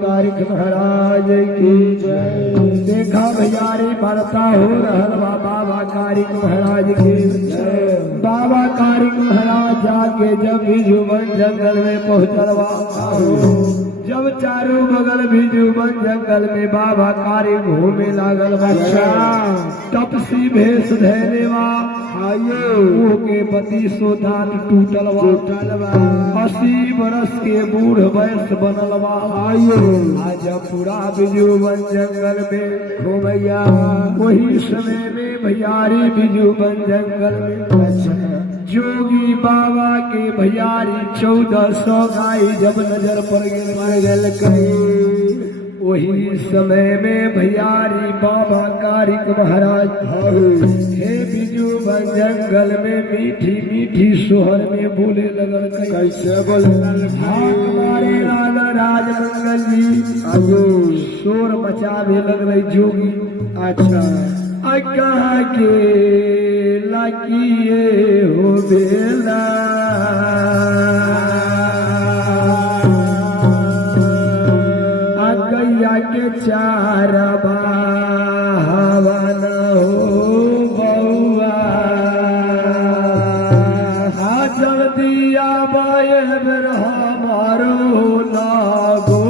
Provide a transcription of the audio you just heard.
महाराज की जय। देखा भैयारी बढ़ता हो रहल बाबा कारिक महाराज की जय। बाबा कारिक महाराज जाके जब बिजुबन जंगल में पहुंचलवा, जब चारों बगल बिजुबन जंगल में बाबा कारिक घूमे लागल बच्चा तपसी भेष धैर्यवा आयो के पति सोदात टूटलवा 80 बरस के बूढ़ वयस बनलवा आयो आज पूरा बिजुबन जंगल में घूमैया। वही समय में भैयारी बिजुबन जंगल में जोगी बाबा के भैयारी 1400 गाय जब नजर पर गल कहीं। वही समय में भैयारी बाबा कारिक महाराज हे बिजुबन जंगल में मीठी मीठी सोहर में बोले लगल। कैसे बोले? हमारे लाल राजमंगल जी आयो शोर मचावे लग रही जोगी। अच्छा कहा के लाकिए हो बेला गैया के चार बावन हो बउआ जल्दी आबे हमारो लागो